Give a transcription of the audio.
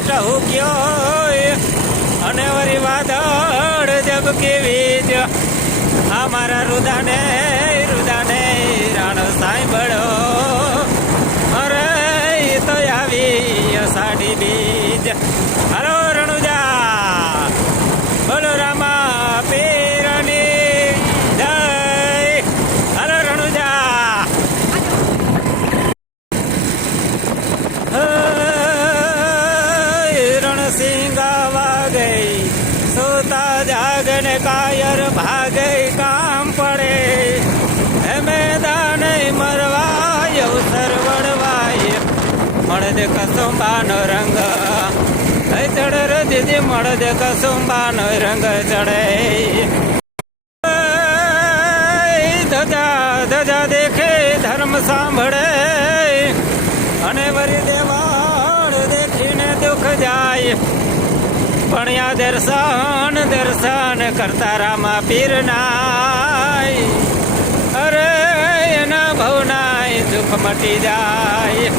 ટહુક્યો અને વરી વાદળ જબ કેવી જ અમારા રુદાને રાણ સાંભળો અરે તો આવી અષાઢી બીજ. હાલો રણુજા બોલો રામા પીરની જય. હાલો રણુજા રણસિંહ વાગે સોતા જાગને કાયર ભાગે કામ પડે હે મેદાન મરવાય અવસર વળવાય મળદ કસુંબાનો રંગ ચડ દીદી મળદ કસુંબાનો રંગ ચડે. ધજા દેખે ધર્મ સાંભળે અને વરી દેવાળ દેખીને દુઃખ જાય ભણ્યા દર્શન કરતા રામા પીરનાય અરે એના ભવનાય દુઃખ મટી જાય.